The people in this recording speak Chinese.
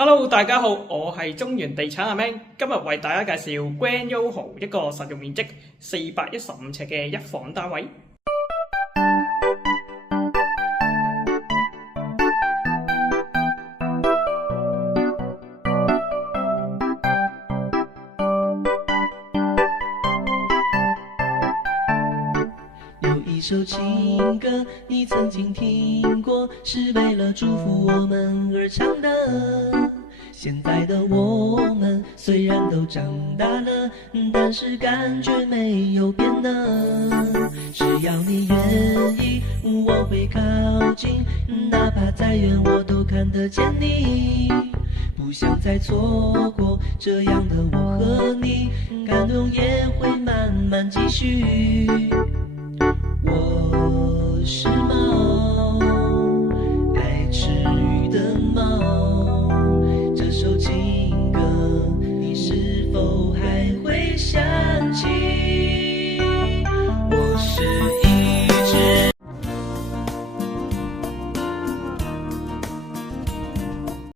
Hello，大家好，我係中原地產阿 Man，今日為大家介紹 Grand YOHO 一個實用面積415尺嘅一房單位。有一首情歌，你曾經聽過，是為了祝福我們而唱的。現在的我們雖然都長大了，但是感覺沒有變呢。只要你願意，我會靠近，哪怕再遠我都看得見你。不想再錯過這樣的我和你，感動也會慢慢繼續。我是嗎？